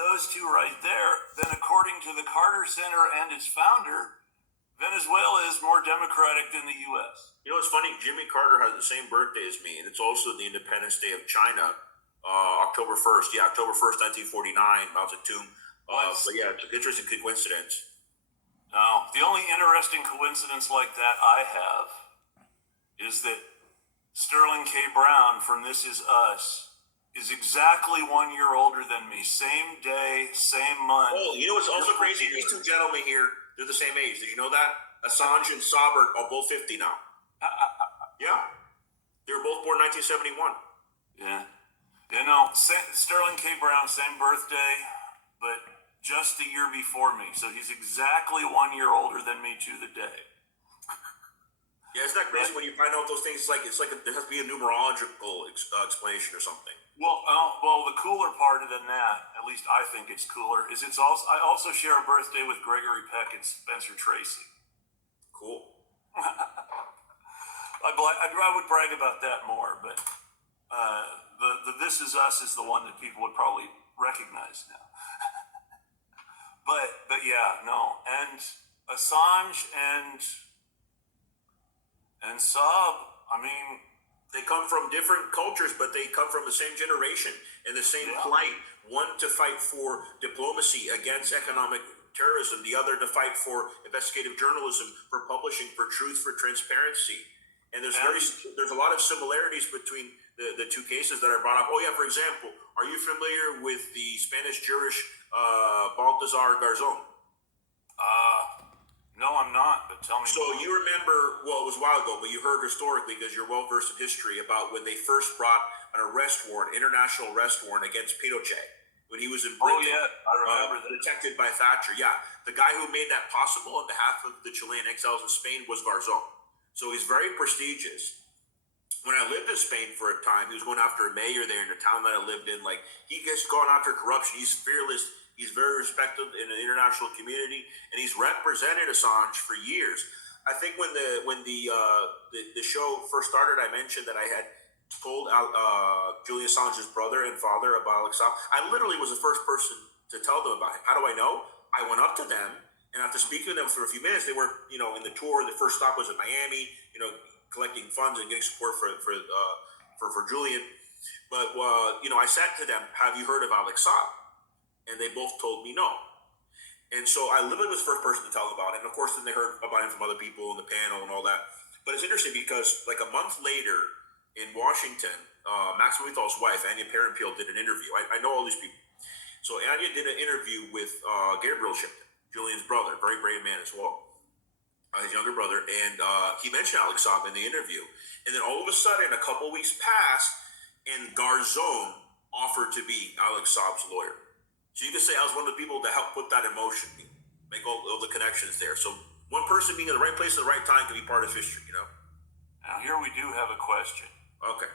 those two right there, then according to the Carter Center and its founder, Venezuela is more democratic than the U.S. You know, it's funny. Jimmy Carter has the same birthday as me, and it's also the Independence Day of China, October 1st. Yeah, October 1st, 1949, Mao Zedong. But yeah, it's an interesting coincidence. Now, the only interesting coincidence like that I have is that Sterling K. Brown from This Is Us is exactly 1 year older than me. Same day, same month. Oh, you know what's also crazy? These two gentlemen here, they're the same age. Did you know that? Assange and Saber are both 50 now. Yeah. They were both born 1971. Yeah. You know, Sterling K. Brown, same birthday, but just a year before me. So he's exactly 1 year older than me to the day. Yeah, isn't that crazy when you find out those things? There has to be a numerological explanation or something. Well, the cooler part than that, at least I think it's cooler, is I also share a birthday with Gregory Peck and Spencer Tracy. Cool. I would brag about that more, but the This Is Us is the one that people would probably recognize now. but yeah, no, and Assange and Saab, I mean, they come from different cultures, but they come from the same generation and the same plight. One to fight for diplomacy against economic terrorism, the other to fight for investigative journalism, for publishing, for truth, for transparency. And there's a lot of similarities between the two cases that are brought up. Oh yeah, for example, are you familiar with the Spanish Jewish Baltasar Garzon? No, I'm not, but tell me So more. you remember, well, it was a while ago, but you heard historically, because you're well-versed in history, about when they first brought an arrest warrant, international arrest warrant against Pinochet, when he was in Britain. Oh, yeah, I remember that. Protected by Thatcher, yeah. The guy who made that possible on behalf of the Chilean exiles in Spain was Garzon. So he's very prestigious. When I lived in Spain for a time, he was going after a mayor there in the town that I lived in. Like, he gets gone after corruption. He's fearless. He's very respected in the international community, and he's represented Assange for years. I think when the show first started, I mentioned that I had told Julian Assange's brother and father about Alex Saab. I literally was the first person to tell them about it. How do I know? I went up to them, and after speaking to them for a few minutes, they were, in the tour. The first stop was in Miami, collecting funds and getting support for Julian. But I said to them, "Have you heard of Alex Saab?" And they both told me no. And so I literally was the first person to tell them about it. And of course, then they heard about it from other people in the panel and all that. But it's interesting because like a month later in Washington, Max Blumenthal's wife, Anya Parampil, did an interview. I know all these people. So Anya did an interview with Gabriel Shipton, Julian's brother, very brave man as well, his younger brother. And he mentioned Alex Saab in the interview. And then all of a sudden, a couple weeks passed, and Garzon offered to be Alex Saab's lawyer. So you could say I was one of the people that helped put that in motion, make all the connections there. So one person being in the right place at the right time can be part of history, Now here we do have a question. Okay.